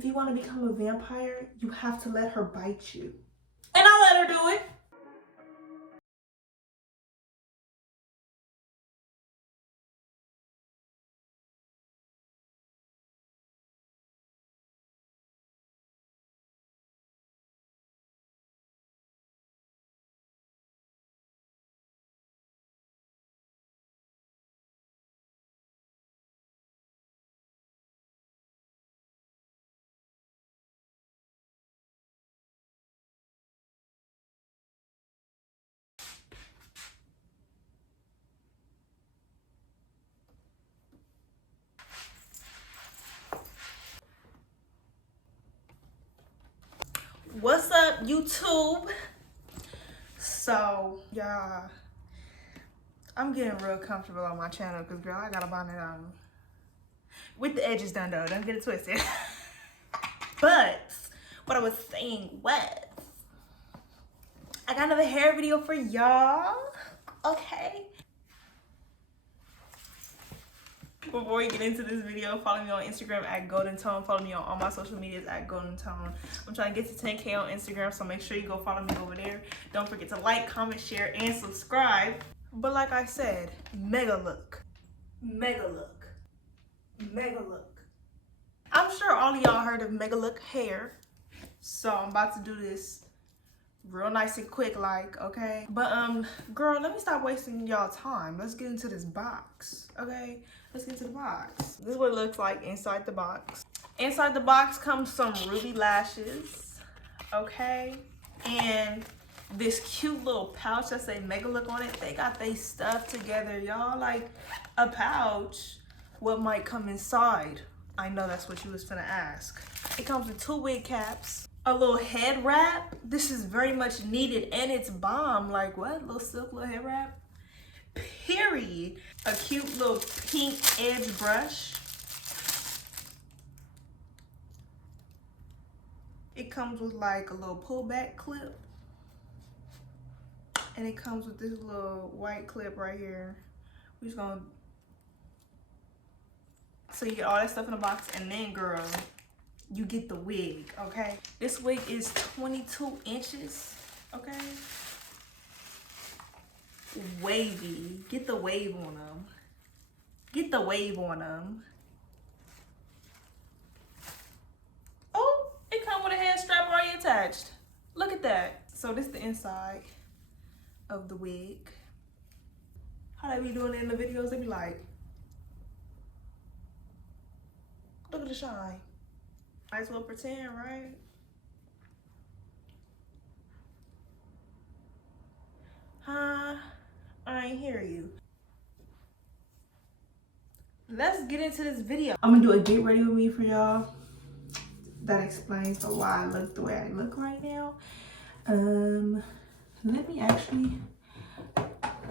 If you want to become a vampire, you have to let her bite you. And I let her do it. What's up, YouTube? So, yeah, I'm getting real comfortable on my channel because, girl, I got a bonnet on. With the edges done, though. Don't get it twisted. But what I was saying was, I got another hair video for y'all. Okay. Before we get into this video, follow me on Instagram at Golden.toned. Follow me on all my social medias at Golden.toned. I'm trying to get to 10K on Instagram, so make sure you go follow me over there. Don't forget to like, comment, share, and subscribe. But like I said, Megalook. Megalook. Megalook. I'm sure all of y'all heard of Megalook hair. So I'm about to do this real nice and quick, like, okay? But girl, let me stop wasting y'all time. Let's get into this box, okay? Let's get into the box. This is what it looks like inside the box. Inside the box comes some ruby lashes, okay? And this cute little pouch that say Megalook on it. They got they stuff together, y'all. Like a pouch, what might come inside? I know that's what you was finna ask. It comes with 2 wig caps, a little head wrap. This is very much needed and it's bomb. Like what? Little silk little head wrap? Period. A cute little pink edge brush. It comes with like a little pullback clip. And it comes with this little white clip right here. We're just gonna... So you get all that stuff in the box, and then, girl, you get the wig, okay? This wig is 22 inches, okay? Wavy. Get the wave on them. Get the wave on them. Oh, it comes with a head strap already attached. Look at that. So this is the inside of the wig. How they be doing it in the videos? They be like, look at the shine. Might as well pretend, right? Huh? I ain't hear you. Let's get into this video. I'm gonna do a get ready with me for y'all. That explains why I look the way I look right now. Let me actually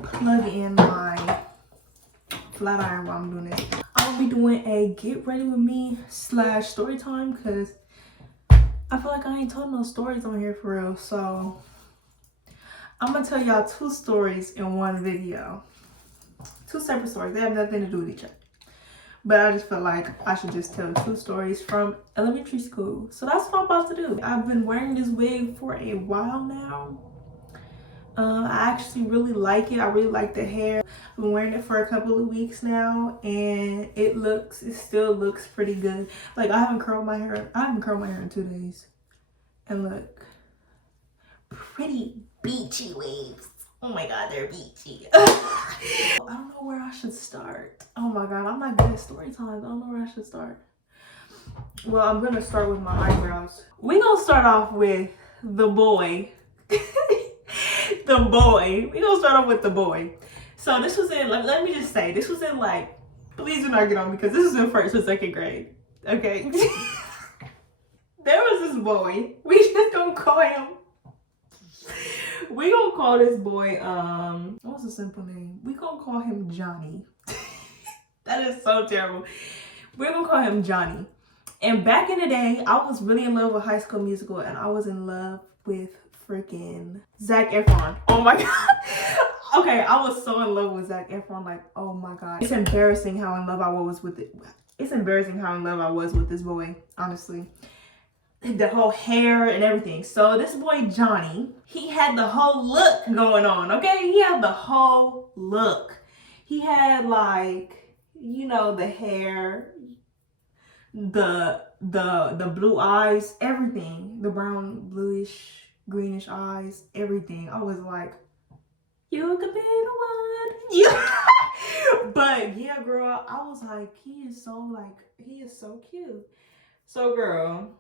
plug in my flat iron while I'm doing this. I'm gonna be doing a get ready with me / story time because I feel like I ain't told no stories on here for real. So I'm gonna tell y'all 2 stories in one video. 2 separate stories. They have nothing to do with each other. But I just feel like I should just tell 2 stories from elementary school. So that's what I'm about to do. I've been wearing this wig for a while now. I actually really like it. I really like the hair. I've been wearing it for a couple of weeks now, and it still looks pretty good. Like I haven't curled my hair in 2 days. And look, pretty beachy waves. Oh my god, they're beachy. I don't know where I should start. Oh my god, I'm not good at story times. I don't know where I should start. Well, I'm gonna start with my eyebrows. We're gonna start off with the boy. The boy. We're gonna start off with the boy. So this was in, let me just say, this was in like, please do not get on me because this was in 1st or 2nd grade. Okay. There was this boy. We just gonna call him. We gonna call this boy, what's a simple name? We gonna call him Johnny. That is so terrible. We're gonna call him Johnny. And back in the day, I was really in love with High School Musical, and I was in love with freaking Zac Efron. Oh my god. Okay, I was so in love with Zac Efron, like, oh my god. It's embarrassing how in love I was with it. It's embarrassing how in love I was with this boy, honestly. the whole hair and everything. So this boy Johnny, he had the whole look going on, okay? He had the whole look. He had like, you know, the hair, the blue eyes, everything. The brown, bluish, greenish eyes, everything. I was like, you could be the one. You. But yeah, girl, I was like, he is so cute. So girl,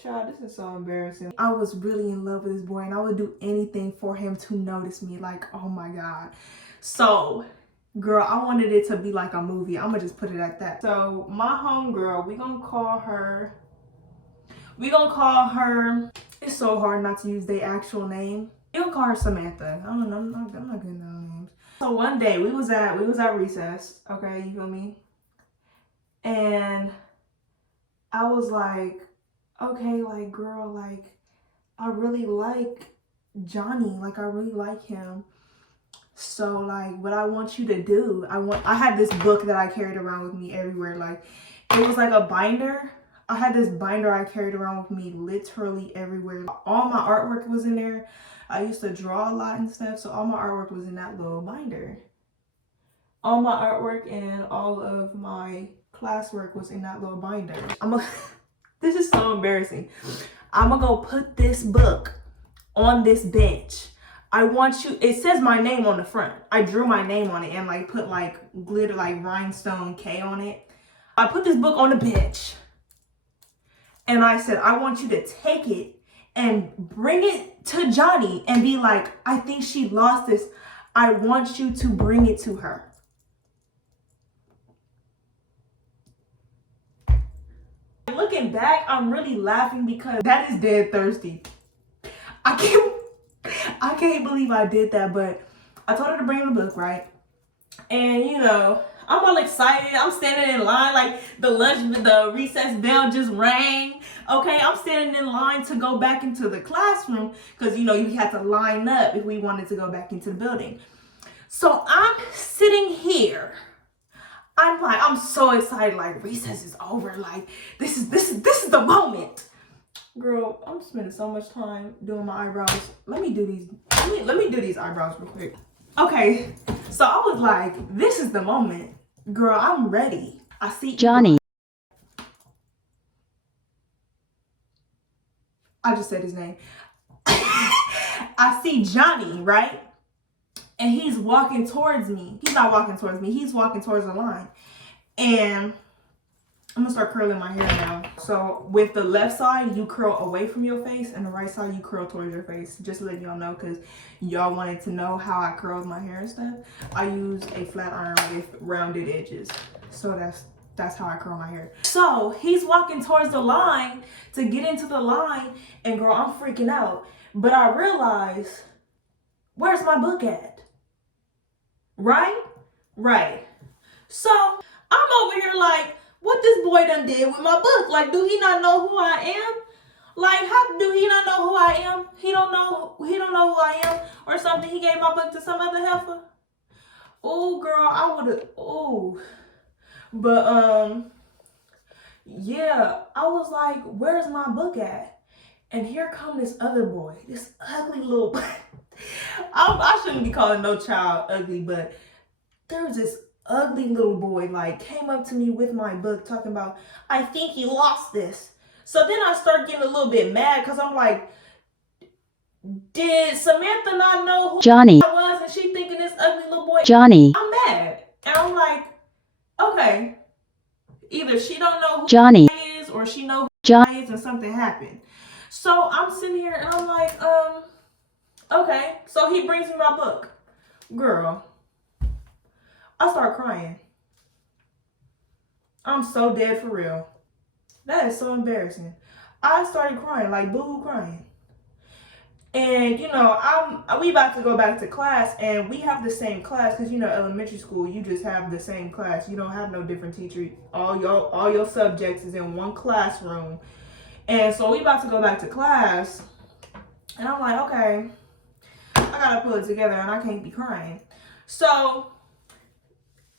child, this is so embarrassing. I was really in love with this boy and I would do anything for him to notice me. Like, oh my God. So, girl, I wanted it to be like a movie. I'm gonna just put it at that. So, my homegirl, we gonna call her, it's so hard not to use their actual name. We gonna call her Samantha. I don't know, I'm not good at names. So one day, we was at recess, okay, you feel me? And I was like, okay, like, girl, like, I really like Johnny. Like, I really like him. So, like, what I want you to do, I had this book that I carried around with me everywhere. Like, it was like a binder. I had this binder I carried around with me literally everywhere. All my artwork was in there. I used to draw a lot and stuff. So, all my artwork was in that little binder. All my artwork and all of my classwork was in that little binder. This is so embarrassing. I'm gonna go put this book on this bench. I want you, it says my name on the front. I drew my name on it and like put like glitter, like rhinestone K on it. I put this book on the bench and I said, I want you to take it and bring it to Johnny and be like, I think she lost this. I want you to bring it to her. Looking back, I'm really laughing because that is dead thirsty. I can't believe I did that, but I told her to bring the book, right? And you know, I'm all excited. I'm standing in line, like the recess bell just rang. Okay, I'm standing in line to go back into the classroom because you know you had to line up if we wanted to go back into the building. So I'm sitting here. I'm so excited, like recess is over. Like this is the moment. Girl, I'm spending so much time doing my eyebrows. Let me do these eyebrows real quick. Okay, so I was like, this is the moment. Girl, I'm ready. I see Johnny. I just said his name. I see Johnny, right? And he's walking towards me. He's not walking towards me. He's walking towards the line. And I'm gonna start curling my hair now. So with the left side, you curl away from your face, and the right side, you curl towards your face. Just to let y'all know, because y'all wanted to know how I curled my hair and stuff. I use a flat iron with rounded edges. So that's how I curl my hair. So he's walking towards the line to get into the line, and girl, I'm freaking out. But I realize, where's my book at? Right? Right. So I'm over here like, what this boy done did with my book? Like, do he not know who I am? Like, how do he not know who I am? He don't know who I am or something. He gave my book to some other heifer. Oh, girl, I would have, oh. But, yeah, I was like, where's my book at? And here come this other boy, this ugly little, I shouldn't be calling no child ugly, but there was this ugly little boy like came up to me with my book talking about, I think you lost this. So then I start getting a little bit mad because I'm like, did Samantha not know who Johnny. I was and she thinking this ugly little boy? Johnny. I'm mad. And I'm like, okay, either she don't know who Johnny I is or she know who I is and something happened. So I'm sitting here and I'm like, okay. So he brings me my book. Girl, I start crying. I'm so dead for real. That is so embarrassing. I started crying, like boo-hoo crying. And you know, we about to go back to class, and we have the same class because you know, elementary school, you just have the same class. You don't have no different teacher. All your subjects is in one classroom. And so we about to go back to class, and I'm like, okay, I gotta pull it together, and I can't be crying. So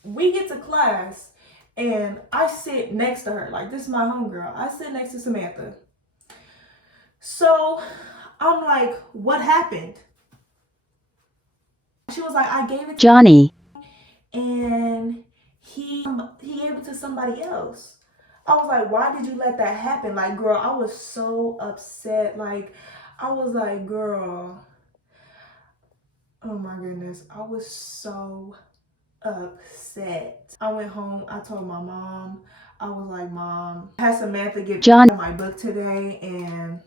we get to class, And I sit next to her. Like, this is my homegirl. I sit next to Samantha. So I'm like, what happened? She was like, I gave it to Johnny. And he gave it to somebody else. I was like, why did you let that happen? Like, girl, I was so upset. Like, I was like, girl, oh my goodness. I was so upset. I went home. I told my mom. I was like, Mom, I had Samantha get my book today, and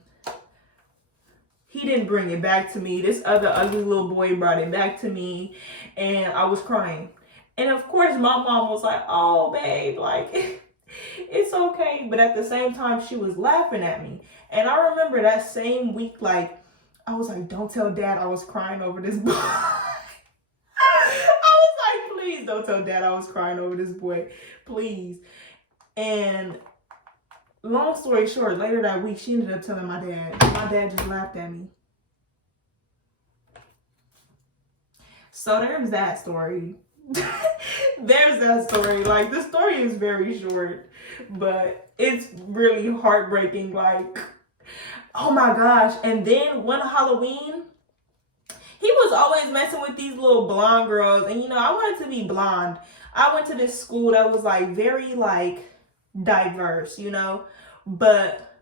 he didn't bring it back to me. This other ugly little boy brought it back to me, and I was crying. And of course, my mom was like, oh, babe, like, it's okay. But at the same time, she was laughing at me. And I remember that same week, like, I was like, don't tell Dad I was crying over this boy. I was like, please don't tell Dad I was crying over this boy. Please. And long story short, later that week, she ended up telling my dad. My dad just laughed at me. So there's that story. There's that story. Like, the story is very short, but it's really heartbreaking. Like, oh my gosh. And then one Halloween, he was always messing with these little blonde girls. And, you know, I wanted to be blonde. I went to this school that was, like, very, like, diverse, you know. But,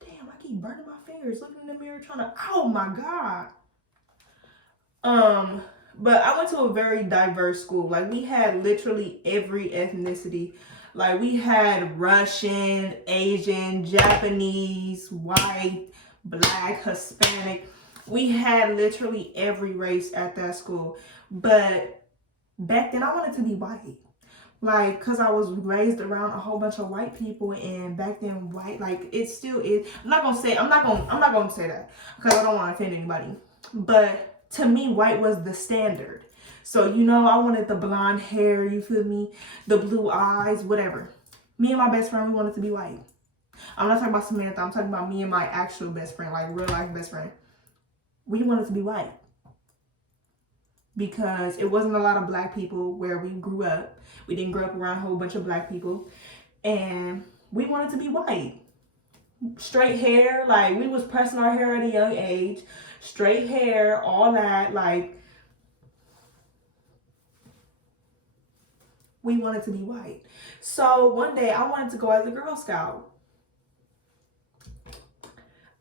damn, I keep burning my fingers, looking in the mirror, trying to, oh my God. But I went to a very diverse school. Like, we had literally every ethnicity. Like, we had Russian, Asian, Japanese, white, black, Hispanic. We had literally every race at that school. But back then, I wanted to be white. Like, because I was raised around a whole bunch of white people, and back then, white, like, it still is. I'm not gonna say that because I don't want to offend anybody. But to me, white was the standard. So, you know, I wanted the blonde hair, you feel me? The blue eyes, whatever. Me and my best friend, we wanted to be white. I'm not talking about Samantha. I'm talking about me and my actual best friend, like real life best friend. We wanted to be white. Because it wasn't a lot of black people where we grew up. We didn't grow up around a whole bunch of black people. And we wanted to be white. Straight hair, like, we was pressing our hair at a young age. Straight hair, all that, like, we wanted to be white. So one day I wanted to go as a Girl Scout.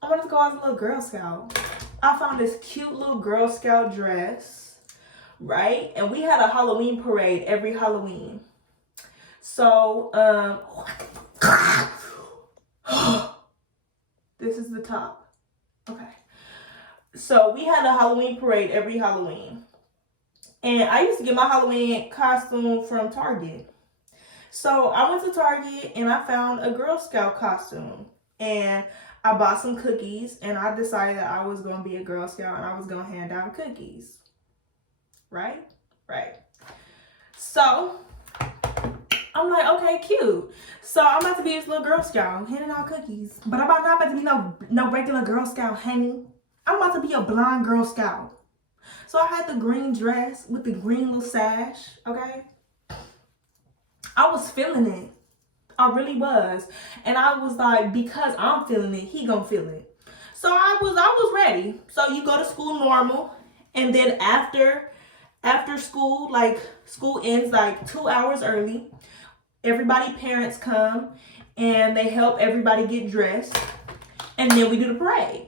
I wanted to go as a little Girl Scout. I found this cute little Girl Scout dress, right? And we had a Halloween parade every Halloween. So, this is the top. Okay. So we had a Halloween parade every Halloween. And I used to get my Halloween costume from Target. So I went to Target and I found a Girl Scout costume. And I bought some cookies, and I decided that I was going to be a Girl Scout and I was going to hand out cookies. Right? Right. So I'm like, okay, cute. So I'm about to be this little Girl Scout handing out cookies. But I'm not about to be no regular Girl Scout, honey. I'm about to be a blonde Girl Scout. So I had the green dress with the green little sash, okay? I was feeling it. I really was. And I was like, because I'm feeling it, he gonna feel it. So I was ready. So you go to school normal. And then after school, like, school ends like 2 hours early. Everybody, parents come and they help everybody get dressed. And then we do the parade.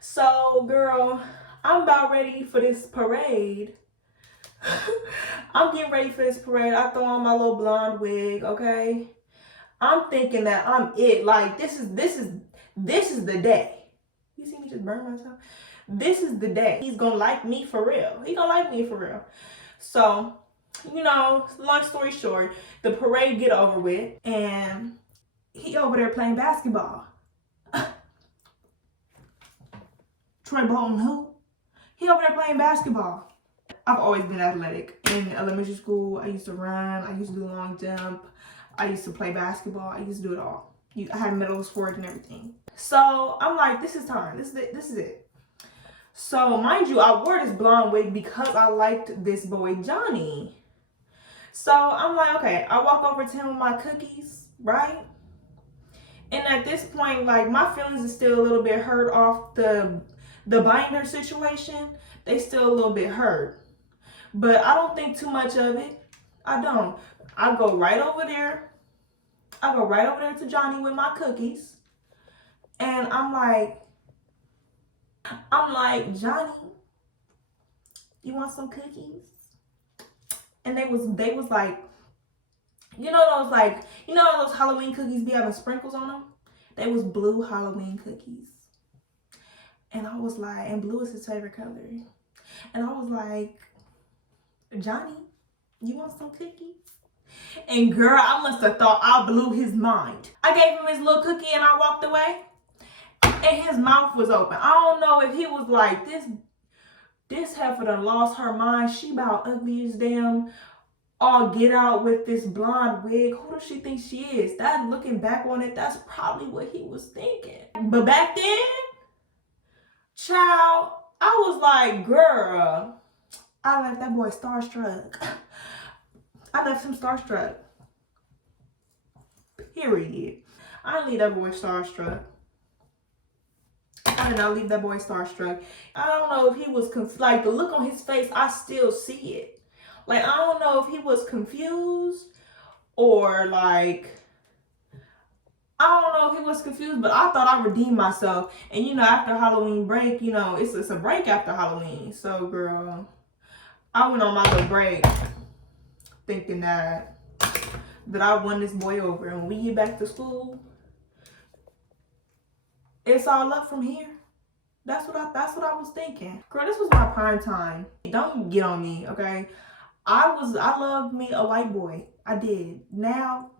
So, girl, I'm about ready for this parade. I'm getting ready for this parade. I throw on my little blonde wig, okay? I'm thinking that I'm it. Like, this is the day. You see me just burn myself? This is the day. He's gonna like me for real. He gonna like me for real. So, you know, long story short, the parade get over with, and he over there playing basketball. Troy Bolton, who? He over there playing basketball. I've always been athletic. In elementary school, I used to run. I used to do long jump. I used to play basketball. I used to do it all. I had medal sports and everything. So I'm like, this is time. This is it. So mind you, I wore this blonde wig because I liked this boy, Johnny. So I'm like, okay, I walk over to him with my cookies, right? And at this point, like, my feelings is still a little bit hurt off the binder situation. They still a little bit hurt. But I don't think too much of it. I don't. I go right over there. I go right over there to Johnny with my cookies. And I'm like, Johnny, you want some cookies? And they was like, you know those Halloween cookies be having sprinkles on them? They was blue Halloween cookies. And I was like, and blue is his favorite color. And I was like, Johnny, you want some cookies? And girl, I must have thought I blew his mind. I gave him his little cookie and I walked away. And his mouth was open. I don't know if he was like, this heifer done lost her mind. She about ugly as damn all get out with this blonde wig. Who does she think she is? That, looking back on it, that's probably what he was thinking. But back then, child, I was like, girl, I left that boy starstruck. I left him starstruck. Period. I didn't leave that boy starstruck. I did not leave that boy starstruck. I don't know if he was like, the look on his face, I still see it. Like, I don't know if he was confused or like, I don't know if he was confused, but I thought I redeemed myself. And you know, after Halloween break, you know, it's a break after Halloween. So girl, I went on my little break thinking that I won this boy over. And when we get back to school, it's all up from here. That's what I was thinking. Girl, this was my prime time. Don't get on me, okay? I loved me a white boy. I did. Now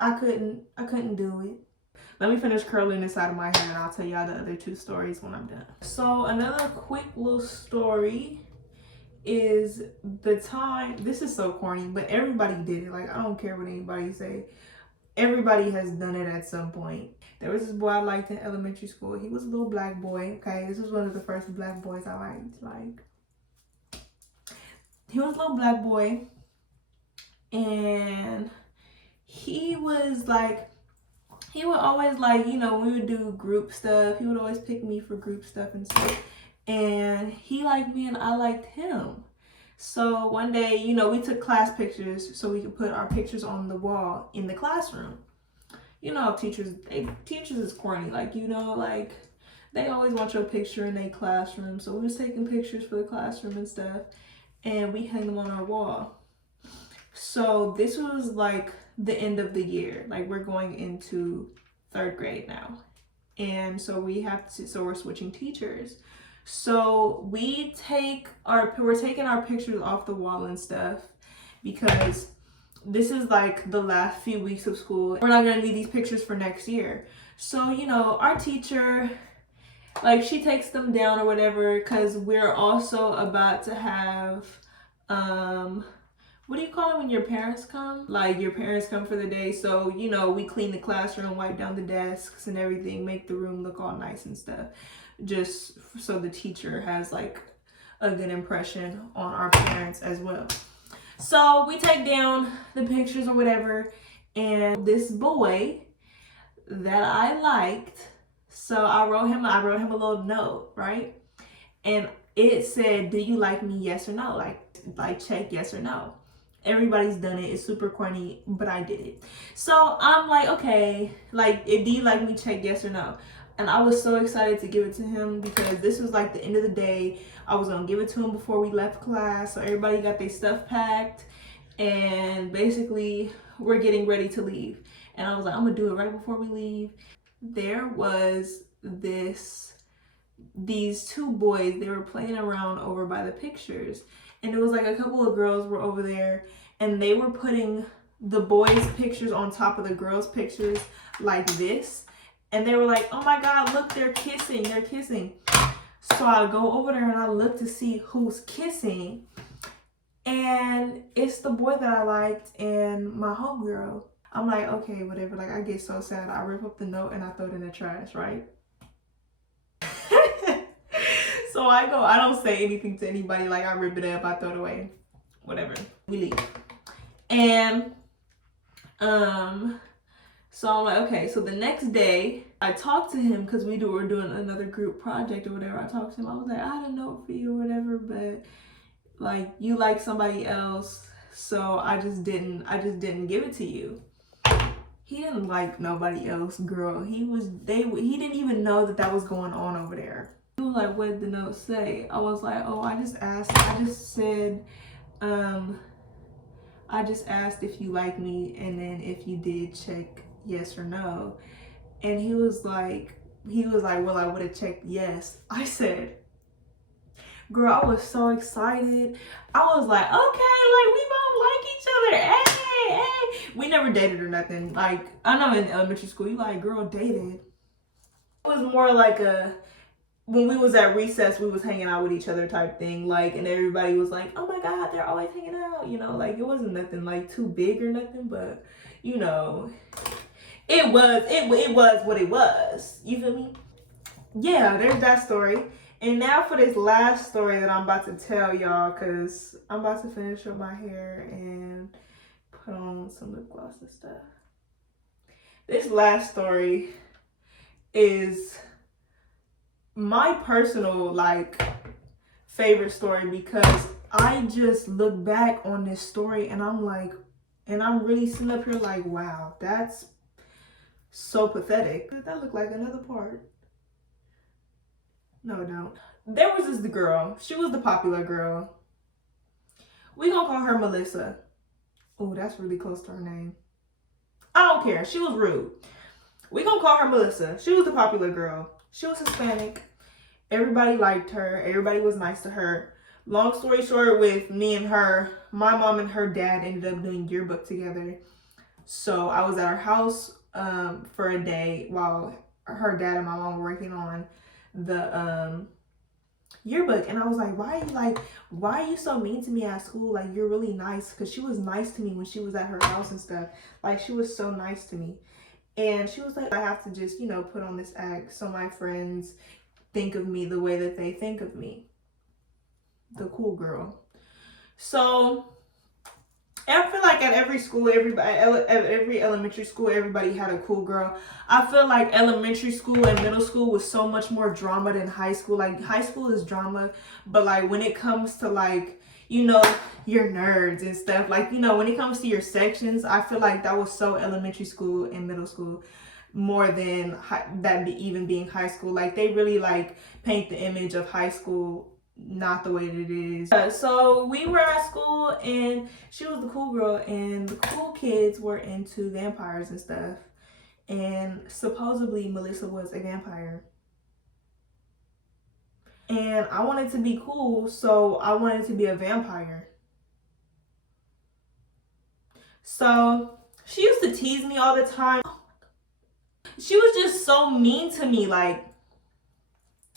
I couldn't do it. Let me finish curling this out of my hair and I'll tell y'all the other two stories when I'm done. So another quick little story is the time, this is so corny, but everybody did it. Like, I don't care what anybody say. Everybody has done it at some point. There was this boy I liked in elementary school. He was a little black boy, okay? This was one of the first black boys I liked. Like, he was a little black boy. And he was like, he would always, like, you know, when we would do group stuff, he would always pick me for group stuff and stuff. And he liked me and I liked him. So one day, you know, we took class pictures so we could put our pictures on the wall in the classroom. You know, teachers is corny. Like, you know, like, they always want your picture in their classroom. So we was taking pictures for the classroom and stuff. And we hung them on our wall. So this was like the end of the year. Like, we're going into 3rd grade now. And so we're switching teachers. So we're taking our pictures off the wall and stuff because this is like the last few weeks of school. We're not gonna need these pictures for next year. So, you know, our teacher, like, she takes them down or whatever because we're also about to have, what do you call it when your parents come? Like, your parents come for the day. So, you know, we clean the classroom, wipe down the desks and everything, make the room look all nice and stuff. Just so the teacher has like a good impression on our parents as well. So we take down the pictures or whatever, and this boy that I liked, so I wrote him a little note, right? And it said, do you like me, yes or no? Like check yes or no. Everybody's done it. It's super corny, but I did it. So I'm like, okay, like, do you like me, check yes or no? And I was so excited to give it to him because this was like the end of the day. I was gonna give it to him before we left class. So everybody got their stuff packed and basically we're getting ready to leave. And I was like, I'm gonna do it right before we leave. There was these two boys, they were playing around over by the pictures. And it was like a couple of girls were over there and they were putting the boys' pictures on top of the girls' pictures like this. And they were like, oh my God, look, they're kissing. So I go over there and I look to see who's kissing. And it's the boy that I liked and my homegirl. I'm like, okay, whatever. Like, I get so sad. I rip up the note and I throw it in the trash, right? So I don't say anything to anybody. Like, I rip it up, I throw it away. whatever. We leave. And so I'm like, okay. So the next day, I talked to him because were doing another group project or whatever. I talked to him. I was like, I had a note for you or whatever, but like you like somebody else, so I just didn't give it to you. He didn't like nobody else, girl. He didn't even know that was going on over there. He was like, what did the note say? I was like, oh, I just asked if you like me, and then if you did, check yes or no. And he was like, well, I would have checked yes. I said, girl, I was so excited. I was like, okay, like we both like each other. Hey. We never dated or nothing. Like, I know in elementary school, you like, girl, dated. It was more like when we was at recess, we was hanging out with each other type thing. Like, and everybody was like, oh my God, they're always hanging out. You know, like it wasn't nothing like too big or nothing, but you know, it was what it was. You feel me? Yeah, there's that story. And now for this last story that I'm about to tell y'all, because I'm about to finish up my hair and put on some lip gloss and stuff. This last story is my personal like favorite story, because I just look back on this story and I'm like, and I'm really sitting up here like, wow, that's so pathetic. That looked like another part. No, it don't. There was this girl. She was the popular girl. We gonna call her Melissa. Oh, that's really close to her name. I don't care. She was rude. We gonna call her Melissa. She was the popular girl. She was Hispanic. Everybody liked her. Everybody was nice to her. Long story short, with me and her, my mom and her dad ended up doing yearbook together. So I was at her house for a day while her dad and my mom were working on the yearbook, and I was like, why are you so mean to me at school? Like, you're really nice. Because she was nice to me when she was at her house and stuff. Like, she was so nice to me. And she was like, I have to just, you know, put on this act so my friends think of me the way that they think of me, the cool girl. So I feel like at every school, every elementary school, everybody had a cool girl. I feel like elementary school and middle school was so much more drama than high school. Like, high school is drama, but like when it comes to like, you know, your nerds and stuff, like, you know, when it comes to your sections, I feel like that was so elementary school and middle school more than even being high school. Like, they really like paint the image of high school not the way that it is. So we were at school and she was the cool girl, and the cool kids were into vampires and stuff, and supposedly Melissa was a vampire, and I wanted to be cool, so I wanted to be a vampire. So she used to tease me all the time. She was just so mean to me, like,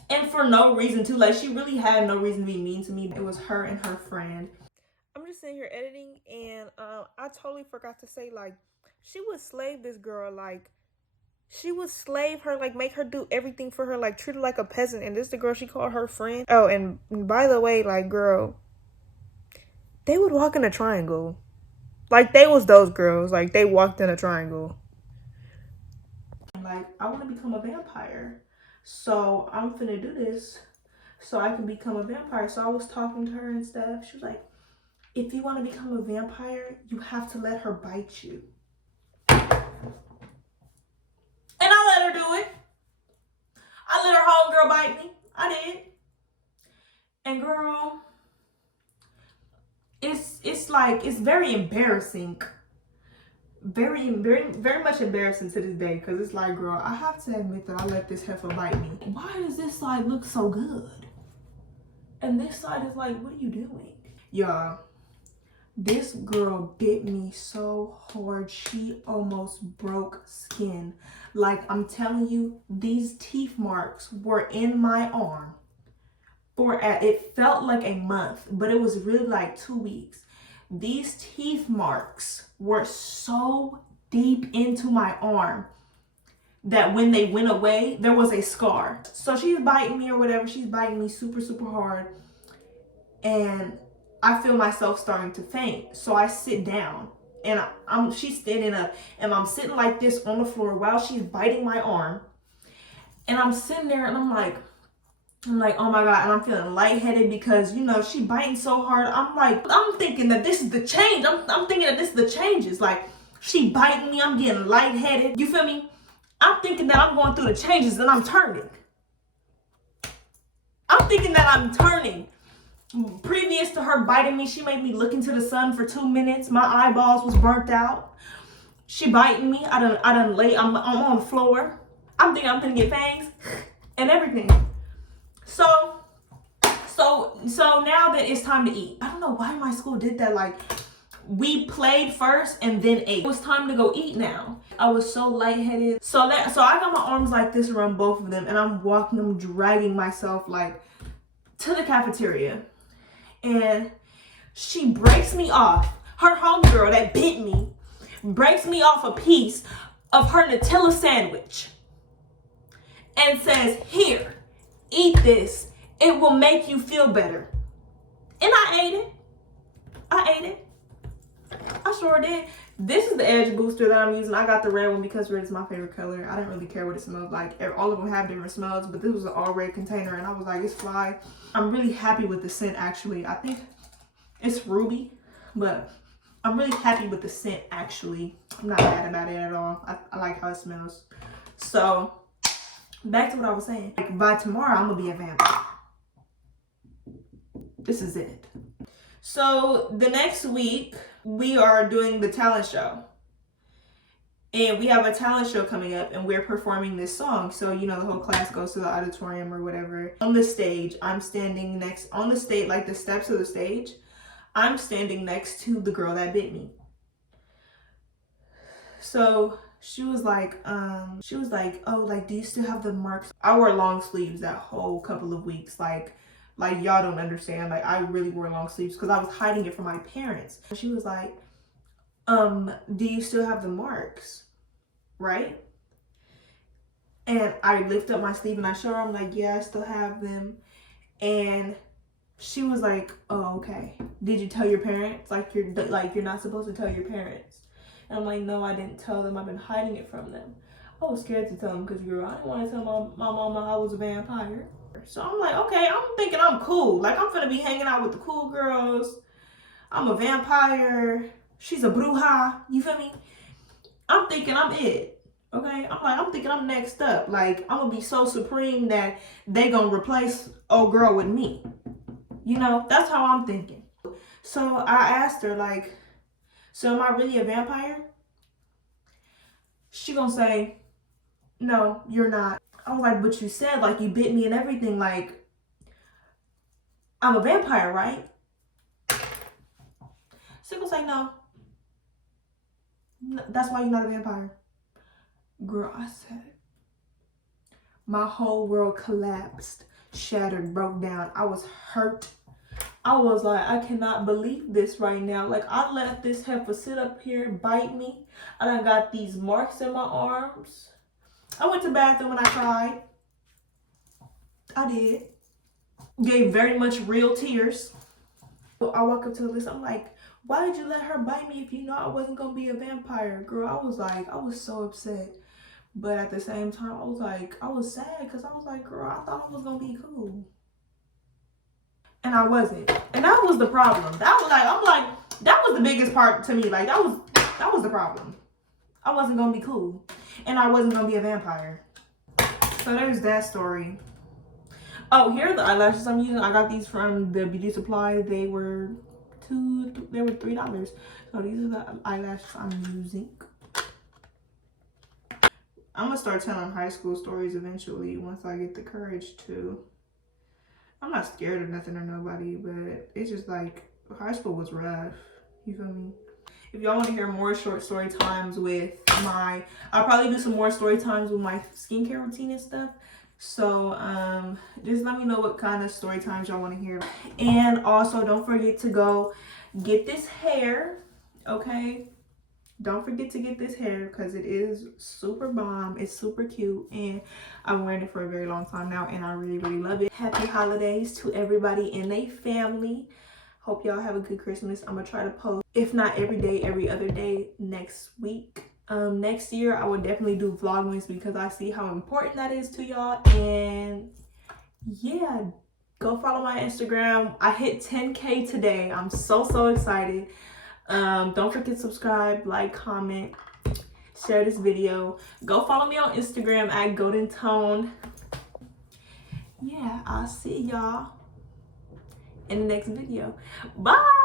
and for no reason too. Like, she really had no reason to be mean to me. It was her and her friend. I'm just sitting here editing, and I totally forgot to say, like, she would slave this girl. Like, she would slave her, like, make her do everything for her, like, treat her like a peasant. And this the girl she called her friend. Oh, and by the way, like, girl, they would walk in a triangle. Like, they was those girls. Like, they walked in a triangle. Like, I want to become a vampire. So I'm finna do this so I can become a vampire. So I was talking to her and stuff. She was like, if you want to become a vampire, you have to let her bite you. And I let her do it. I let her homegirl bite me. I did. And girl, it's like, it's very embarrassing. Very much embarrassing to this day, because it's like, girl, I have to admit that I let this heifer bite me. Why does this side look so good and this side is like, what are you doing? Y'all, this girl bit me so hard she almost broke skin. Like, I'm telling you, these teeth marks were in my arm for it felt like a month, but it was really like 2 weeks. These teeth marks were so deep into my arm that when they went away, there was a scar. So she's biting me or whatever. She's biting me super, super hard. And I feel myself starting to faint. So I sit down, and she's standing up, and I'm sitting like this on the floor while she's biting my arm. And I'm sitting there, and I'm like, oh my God. And I'm feeling lightheaded because, you know, she biting so hard. I'm thinking that this is the change. I'm thinking that this is the changes. Like, she biting me, I'm getting lightheaded. You feel me? I'm thinking that I'm going through the changes and I'm turning. I'm thinking that I'm turning. Previous to her biting me, she made me look into the sun for 2 minutes. My eyeballs was burnt out. She biting me. I'm on the floor. I'm thinking I'm gonna get fangs and everything. So now that it's time to eat. I don't know why my school did that. Like, we played first and then ate. It was time to go eat now. I was so lightheaded. So I got my arms like this around both of them, and I'm dragging myself like to the cafeteria. And she breaks me off. Her homegirl that bit me breaks me off a piece of her Nutella sandwich and says, "Here, eat this. It will make you feel better." And I ate it. I sure did. This is the edge booster that I'm using. I got the red one because red is my favorite color. I didn't really care what it smells like. All of them have different smells, but this was an all red container, and I was like, it's fly. I'm really happy with the scent, actually. I think it's ruby, but I'm really happy with the scent, actually. I'm not mad about it at all. I like how it smells. So back to what I was saying. Like, by tomorrow, I'm gonna be a vampire. This is it. So the next week, we are doing the talent show. And we have a talent show coming up, and we're performing this song. So, you know, the whole class goes to the auditorium or whatever. On the stage, I'm standing next, on the stage, like the steps of the stage, I'm standing next to the girl that bit me. So she was like, oh, like, do you still have the marks? I wore long sleeves that whole couple of weeks. Like y'all don't understand. Like, I really wore long sleeves because I was hiding it from my parents. She was like, do you still have the marks? Right? And I lift up my sleeve and I show her, I'm like, yeah, I still have them. And she was like, oh, okay. Did you tell your parents? Like you're not supposed to tell your parents. And I'm like, no, I didn't tell them. I've been hiding it from them. I was scared to tell them because, girl, I didn't want to tell my mama I was a vampire. So I'm like, okay, I'm thinking I'm cool. Like, I'm finna be hanging out with the cool girls. I'm a vampire. She's a bruja. You feel me? I'm thinking I'm it. Okay? I'm thinking I'm next up. Like, I'm gonna be so supreme that they gonna replace old girl with me. You know? That's how I'm thinking. So I asked her, like, so am I really a vampire? She gonna say, no, you're not. I was like, but you said, like, you bit me and everything. Like, I'm a vampire, right? She gonna say, no. That's why you're not a vampire. Girl, I said, my whole world collapsed, shattered, broke down. I was hurt. I was like, I cannot believe this right now. Like, I let this heifer sit up here and bite me. I done got these marks in my arms. I went to the bathroom and I cried. I did. Gave very much real tears. I walk up to the list. I'm like, why did you let her bite me if you know I wasn't going to be a vampire? Girl, I was so upset. But at the same time, I was sad because I was like, girl, I thought I was going to be cool. And I wasn't. And that was the problem. That was the biggest part to me. Like, that was the problem. I wasn't going to be cool. And I wasn't going to be a vampire. So there's that story. Oh, here are the eyelashes I'm using. I got these from the beauty supply. They were $3. So these are the eyelashes I'm using. I'm gonna start telling high school stories eventually once I get the courage to. I'm not scared of nothing or nobody, but it's just like high school was rough. You feel me? If y'all want to hear more short story times with I'll probably do some more story times with my skincare routine and stuff. So just let me know what kind of story times y'all want to hear. And also, don't forget to go get this hair, okay? Don't forget to get this hair because it is super bomb. It's super cute, and I'm wearing it for a very long time now, and I really, really love it. Happy holidays to everybody and their family. Hope y'all have a good Christmas. I'm gonna try to post, if not every day, every other day next week. Next year I will definitely do Vlogmas because I see how important that is to y'all. And yeah, go follow my Instagram. I hit 10K today. I'm so excited. Don't forget to subscribe, like, comment, share this video. Go follow me on Instagram at Golden.toned. Yeah, I'll see y'all in the next video. Bye.